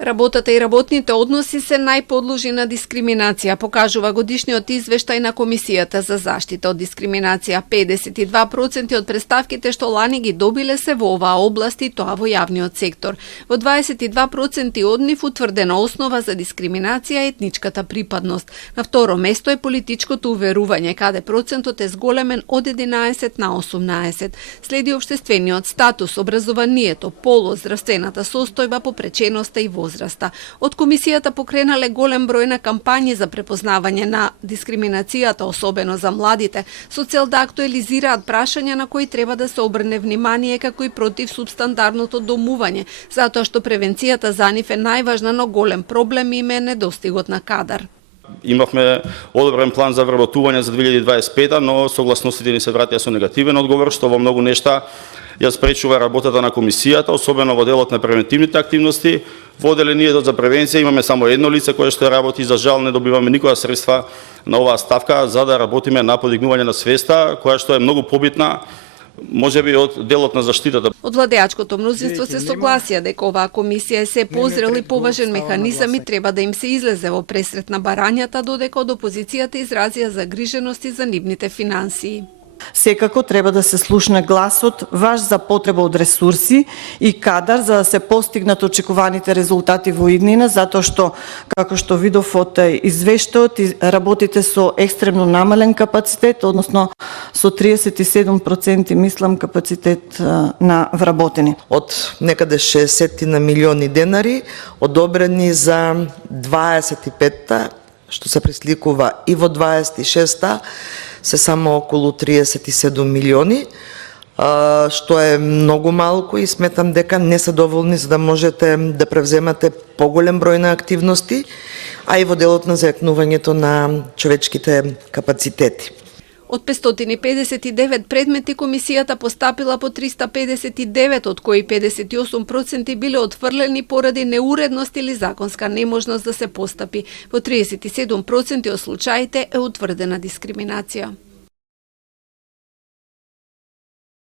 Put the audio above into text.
Работата и работните односи се најподложни на дискриминација, покажува годишниот извештај на Комисијата за заштита од дискриминација. 52% од преставките што лани ги добиле се во оваа област и тоа во јавниот сектор. Во 22% од нив утврдена основа за дискриминација е етничката припадност. На второ место е политичкото уверување, каде процентот е зголемен од 11 на 18. Следи општествениот статус, образованието, полот, здравствената состојба, попреченоста и возраста. Од Комисијата покренале голем број на кампањи за препознавање на дискриминацијата, особено за младите, со цел да актуализираат прашања на кои треба да се обрне внимание, како и против субстандарното домување, затоа што превенцијата за нив е најважна, но голем проблем им е недостигот на кадар. Имавме одобрен план за вработување за 2025, но согласностите ни се вратија со негативен одговор, што во многу нешта ја спречува работата на Комисијата, особено во делот на превентивните активности. Во одделението за превенција имаме само едно лице кое што работи, за жал не добиваме никога средства на оваа ставка за да работиме на подигнување на свеста, која што е многу побитна, можеби од делот на заштитата. Од владеачкото мнозинство се согласија дека оваа комисија е се позрел и поважен механизам и треба да им се излезе во пресрет на барањата, додека од опозицијата изразија загрижености за нивните финансии. Секако треба да се слушне гласот ваш за потреба од ресурси и кадар за да се постигнат очекуваните резултати во иднина, затоа што, како што видов од извештајот, работите со екстремно намален капацитет, односно со 37% мислам капацитет на вработени. Од некаде 60 на милиони денари одобрени за 25-та, што се пресликува и во 26-та, се само околу 37 милиони, што е многу малку и сметам дека не се доволни за да можете да превземате поголем број на активности, а и во делот на зајакнувањето на човечките капацитети. Од 559 предмети Комисијата постапила по 359, од кои 58% биле отфрлени поради неуредност или законска неможност да се постапи. Во 37% од случаите е утврдена дискриминација.